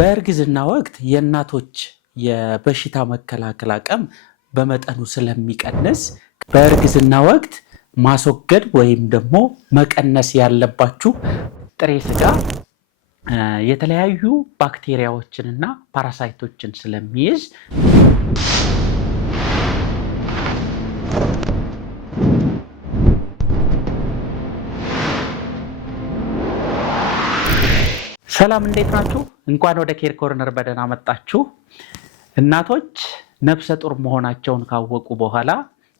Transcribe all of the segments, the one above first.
በእርግዝና ወቅት የእናቶች የበሽታ መከላከል አቅም በመጠኑ ስለሚቀንስ በእርግዝና ወቅት ማስወገድ ወይም ደግሞ መቀነስ ያለባችሁ ጥሬ ስጋ የተለያዩ ባክቴሪያዎችንና ፓራሳይቶችን ስለሚይዝ ሰላም እንዴት ናችሁ? እንኳን ወደ ኬር ኮርነር በደህና መጣችሁ። እናቶች ነፍሰ ጡር መሆናቸውን ካወቁ በኋላ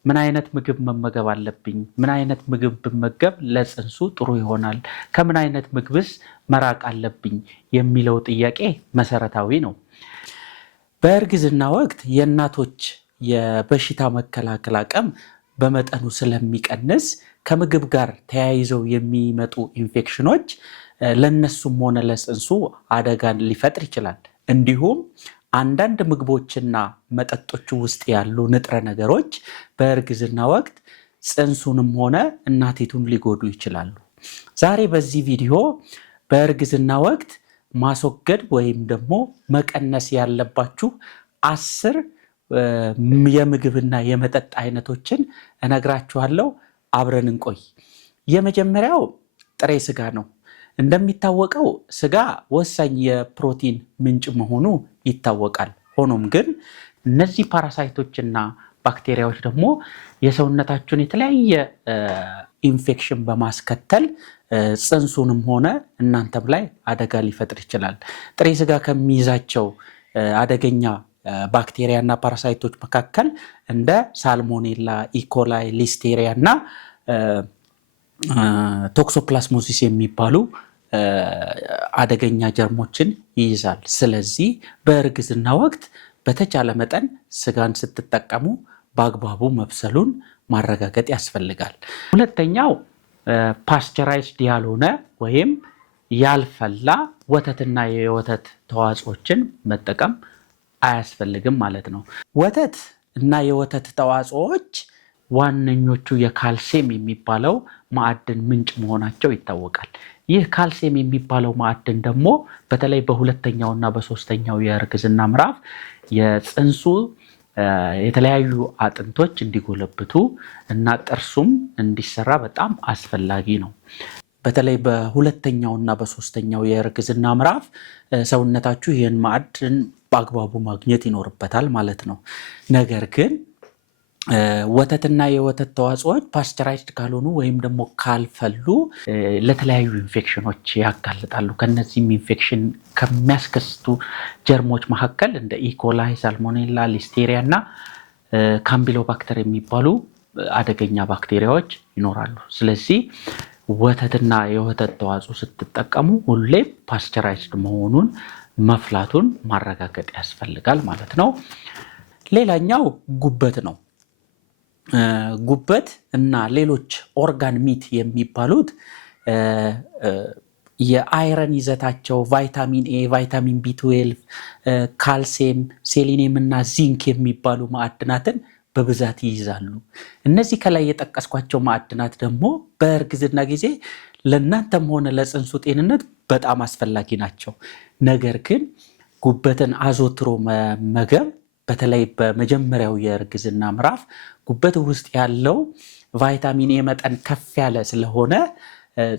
ምን አይነት ምግብ መመገብ አለብኝ? ምን አይነት ምግብ ብመገብ ለጽንሱ ጥሩ ይሆናል? ከምን አይነት ምግብስ መራቅ አለብኝ? የሚለው ጥያቄ መሰረታዊ ነው። በእርግዝና ወቅት የእናቶች የበሽታ መከላከል አቅም በመጠኑ ስለሚቀንስ ከምግብ ጋር ተያይዘው የሚመጡ ኢንፌክሽኖች ለነሱም ሆነ ለጽንሱ አደጋን ሊፈጥር ይችላል። እንዲሁም አንዳንድ ምግቦችና መጠጦች ውስጥ ያሉ ንጥረ ነገሮች በእርግዝና ወቅት ጽንሱንም ሆነ እናቲቱን ሊጎዱ ይችላሉ። ዛሬ በዚህ ቪዲዮ በእርግዝና ወቅት ማስወገድ ወይም ደግሞ መቀነስ ያለባችሁ 10 የምግብና የመጠጥ አይነቶችን እነግራችኋለሁ። አብረን እንቆይ። የመጀመሪያው ጥሬ ስጋ ነው። እንደሚታወቀው ስጋ ወሳኝ የፕሮቲን ምንጭ መሆኑ ይታወቃል። ሆኖም ግን እነዚህ ፓራሳይቶችና ባክቴሪያዎች ደግሞ የሰውነታችሁን የተለያየ ኢንፌክሽን በማስከተል ጽንሱንም ሆነ እናንተም ላይ አደጋ ሊፈጥር ይችላል። ጥሬ ስጋ ከሚይዛቸው አደገኛ ባክቴሪያ እና ፓራሳይቶች መካከል እንደ ሳልሞኔላ፣ ኢኮላይ፣ ሊስቴሪያ እና ቶክሶፕላስሞሲስ የሚባሉ አደገኛ ጀርሞችን ይይዛል። ስለዚህ በእርግዝና ወቅት በተቻለ መጠን ስጋን ስትጠቀሙ በአግባቡ መብሰሉን ማረጋገጥ ያስፈልጋል። ሁለተኛው ፓስቸራይዝድ ያልሆነ ወይም ያልፈላ ወተትና የወተት ተዋጽኦችን መጠቀም አያስፈልግም ማለት ነው። ወተት እና የወተት ተዋጽኦዎች ዋነኞቹ የካልሲየም የሚባለው ማዕድን ምንጭ መሆናቸው ይታወቃል። ይህ ካልሲየም የሚባለው ማዕድን ደግሞ በተለይ በሁለተኛው እና በሶስተኛው የእርግዝና ምዕራፍ የጽንሱ የተለያዩ አጥንቶች እንዲጎለብቱ እና ጥርሱም እንዲሰራ በጣም አስፈላጊ ነው። በተለይ በሁለተኛው እና በሶስተኛው የእርግዝና ምዕራፍ ሰውነታችሁ ይህን ማዕድን በአግባቡ ማግኘት ይኖርበታል ማለት ነው። ነገር ግን ወተትና የወተት ተዋጽኦዎች ፓስቸራይዝድ ካልሆኑ ወይም ደግሞ ካልፈሉ ለተለያዩ ኢንፌክሽኖች ያጋልጣሉ። ከነዚህም ኢንፌክሽን ከሚያስከስቱ ጀርሞች መካከል እንደ ኢኮላይ፣ ሳልሞኔላ፣ ሊስቴሪያ እና ካምቢሎባክተር የሚባሉ አደገኛ ባክቴሪያዎች ይኖራሉ። ስለዚህ ወተትና የወተት ተዋጽኦ ስትጠቀሙ ሁሌ ፓስቸራይዝድ መሆኑን መፍላቱን ማረጋገጥ ያስፈልጋል ማለት ነው። ሌላኛው ጉበት ነው። ጉበት እና ሌሎች ኦርጋን ሚት የሚባሉት የአይረን ይዘታቸው ቫይታሚን ኤ፣ ቫይታሚን ቢ12፣ ካልሲየም፣ ሴሊኒየም እና ዚንክ የሚባሉ ማዕድናትን በብዛት ይይዛሉ። እነዚህ ከላይ የጠቀስኳቸው ማዕድናት ደግሞ በእርግዝና ጊዜ ለእናንተም ሆነ ለጽንሱ ጤንነት በጣም አስፈላጊ ናቸው። ነገር ግን ጉበትን አዘውትሮ መመገብ በተለይ በመጀመሪያው የእርግዝና ምዕራፍ ጉበት ውስጥ ያለው ቫይታሚን ኤ መጠን ከፍ ያለ ስለሆነ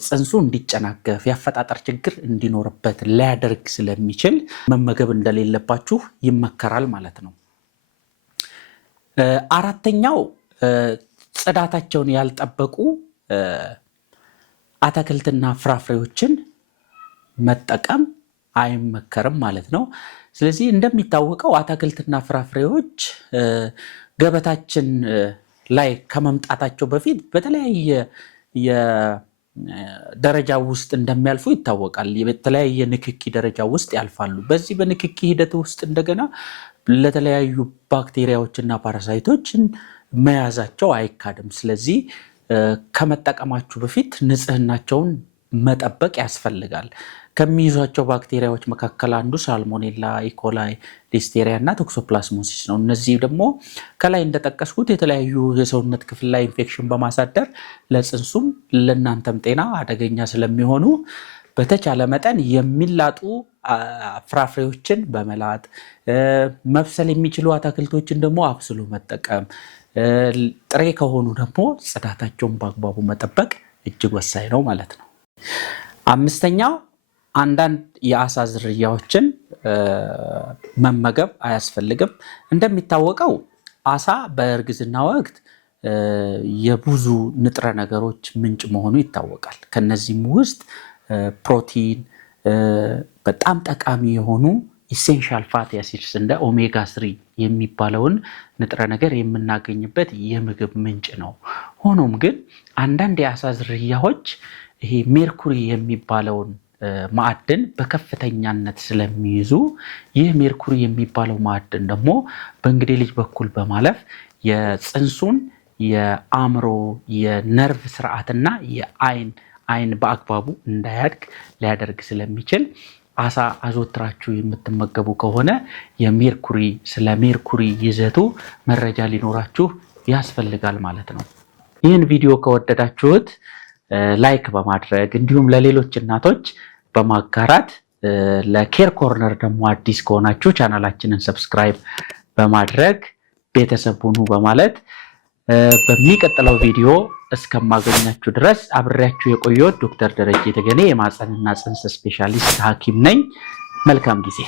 ጽንሱ እንዲጨናገፍ የአፈጣጠር ችግር እንዲኖርበት ሊያደርግ ስለሚችል መመገብ እንደሌለባችሁ ይመከራል ማለት ነው። አራተኛው ጽዳታቸውን ያልጠበቁ አትክልትና ፍራፍሬዎችን መጠቀም አይመከርም ማለት ነው። ስለዚህ እንደሚታወቀው አትክልትና ፍራፍሬዎች ገበታችን ላይ ከመምጣታቸው በፊት በተለያየ የደረጃ ውስጥ እንደሚያልፉ ይታወቃል። በተለያየ ንክኪ ደረጃ ውስጥ ያልፋሉ። በዚህ በንክኪ ሂደት ውስጥ እንደገና ለተለያዩ ባክቴሪያዎችና ፓራሳይቶችን መያዛቸው አይካድም። ስለዚህ ከመጠቀማችሁ በፊት ንጽህናቸውን መጠበቅ ያስፈልጋል። ከሚይዟቸው ባክቴሪያዎች መካከል አንዱ ሳልሞኔላ፣ ኢኮላይ፣ ሊስቴሪያ እና ቶክሶፕላስሞሲስ ነው። እነዚህ ደግሞ ከላይ እንደጠቀስኩት የተለያዩ የሰውነት ክፍል ላይ ኢንፌክሽን በማሳደር ለጽንሱም ለእናንተም ጤና አደገኛ ስለሚሆኑ በተቻለ መጠን የሚላጡ ፍራፍሬዎችን በመላጥ መብሰል የሚችሉ አትክልቶችን ደግሞ አብስሎ መጠቀም፣ ጥሬ ከሆኑ ደግሞ ጽዳታቸውን በአግባቡ መጠበቅ እጅግ ወሳኝ ነው ማለት ነው። አምስተኛው አንዳንድ የአሳ ዝርያዎችን መመገብ አያስፈልግም። እንደሚታወቀው አሳ በእርግዝና ወቅት የብዙ ንጥረ ነገሮች ምንጭ መሆኑ ይታወቃል። ከነዚህም ውስጥ ፕሮቲን፣ በጣም ጠቃሚ የሆኑ ኢሴንሻል ፋቲ አሲድስ እንደ ኦሜጋ 3 የሚባለውን ንጥረ ነገር የምናገኝበት የምግብ ምንጭ ነው። ሆኖም ግን አንዳንድ የአሳ ዝርያዎች ይሄ ሜርኩሪ የሚባለውን ማዕድን በከፍተኛነት ስለሚይዙ ይህ ሜርኩሪ የሚባለው ማዕድን ደግሞ በእንግዴ ልጅ በኩል በማለፍ የፅንሱን የአእምሮ የነርቭ ስርዓትና የአይን በአግባቡ እንዳያድግ ሊያደርግ ስለሚችል አሳ አዘወትራችሁ የምትመገቡ ከሆነ ስለ ሜርኩሪ ይዘቱ መረጃ ሊኖራችሁ ያስፈልጋል ማለት ነው። ይህን ቪዲዮ ከወደዳችሁት ላይክ በማድረግ እንዲሁም ለሌሎች እናቶች በማጋራት ለኬር ኮርነር ደግሞ አዲስ ከሆናችሁ ቻናላችንን ሰብስክራይብ በማድረግ ቤተሰብ ሁኑ በማለት በሚቀጥለው ቪዲዮ እስከማገኛችሁ ድረስ አብሬያችሁ የቆየሁት ዶክተር ደረጀ ተገኔ የማህፀንና ፅንስ ስፔሻሊስት ሐኪም ነኝ። መልካም ጊዜ